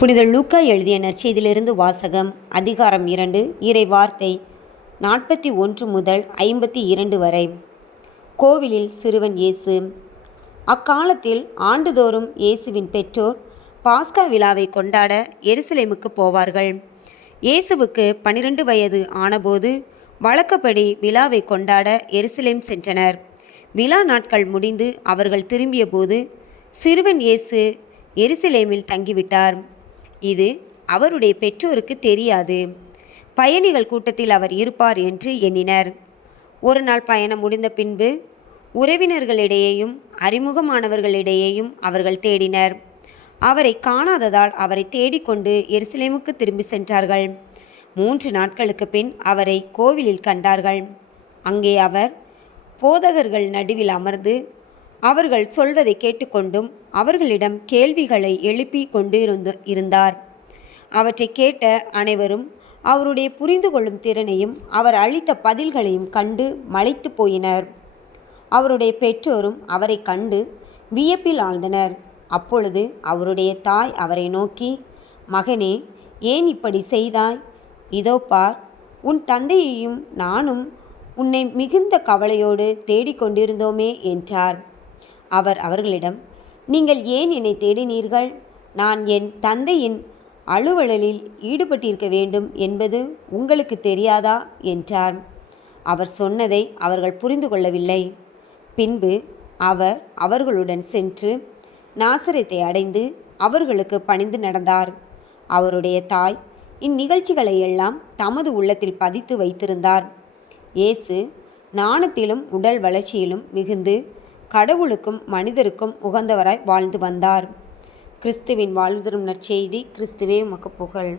புனித லூக்கா எழுதிய நற்செய்தியிலிருந்து வாசகம் அதிகாரம் இரண்டு இறை வார்த்தை நாற்பத்தி ஒன்று முதல் ஐம்பத்தி இரண்டு வரை. கோவிலில் சிறுவன் இயேசு. அக்காலத்தில் ஆண்டுதோறும் இயேசுவின் பெற்றோர் பாஸ்கா விழாவை கொண்டாட எருசலேமுக்கு போவார்கள். இயேசுவுக்கு பனிரெண்டு வயது ஆனபோது வழக்கப்படி விழாவை கொண்டாட எருசலேம் சென்றனர். விழா நாட்கள் முடிந்து அவர்கள் திரும்பியபோது சிறுவன் இயேசு எருசலேமில் தங்கிவிட்டார். இது அவருடைய பெற்றோருக்கு தெரியாது. பயணிகள் கூட்டத்தில் அவர் இருப்பார் என்று எண்ணினர். ஒரு நாள் பயணம் முடிந்த பின்பு உறவினர்களிடையேயும் அறிமுகமானவர்களிடையேயும் அவர்கள் தேடினர். அவரை காணாததால் அவரை தேடிக்கொண்டு எருசலேமுக்கு திரும்பி சென்றார்கள். மூன்று நாட்களுக்கு பின் அவரை கோவிலில் கண்டார்கள். அங்கே அவர் போதகர்கள் நடுவில் அமர்ந்து அவர்கள் சொல்வதை கேட்டுக்கொண்டும் அவர்களிடம் கேள்விகளை எழுப்பி கொண்டு இருந்தார். அவற்றை கேட்ட அனைவரும் அவருடைய புரிந்து கொள்ளும் திறனையும் அவர் அளித்த பதில்களையும் கண்டு மலைத்து போயினர். அவருடைய பெற்றோரும் அவரை கண்டு வியப்பில் ஆழ்ந்தனர். அப்பொழுது அவருடைய தாய் அவரை நோக்கி மகனே ஏன் இப்படி செய்தாய்? இதோ பார் உன் தந்தையையும் நானும் உன்னை மிகுந்த கவலையோடு தேடிக்கொண்டிருந்தோமே என்றார். அவர் அவர்களிடம் நீங்கள் ஏன் என்னை தேடினீர்கள்? நான் என் தந்தையின் அலுவலில் ஈடுபட்டிருக்க வேண்டும் என்பது உங்களுக்கு தெரியாதா? என்றார். அவர் சொன்னதை அவர்கள் புரிந்து கொள்ளவில்லை. பின்பு அவர் அவர்களுடன் சென்று நாசரத்தை அடைந்து அவர்களுக்கு பணிந்து நடந்தார். அவருடைய தாய் இந்நிகழ்ச்சிகளை எல்லாம் தமது உள்ளத்தில் பதித்து வைத்திருந்தார். இயேசு நாணத்திலும் உடல் வளர்ச்சியிலும் மிகுந்து கடவுளுக்கும் மனிதருக்கும் உகந்தவராய் வாழ்ந்து வந்தார். கிறிஸ்துவின் வாழ்தரும் நற்செய்தி கிறிஸ்துவே உமக்கு புகழ்.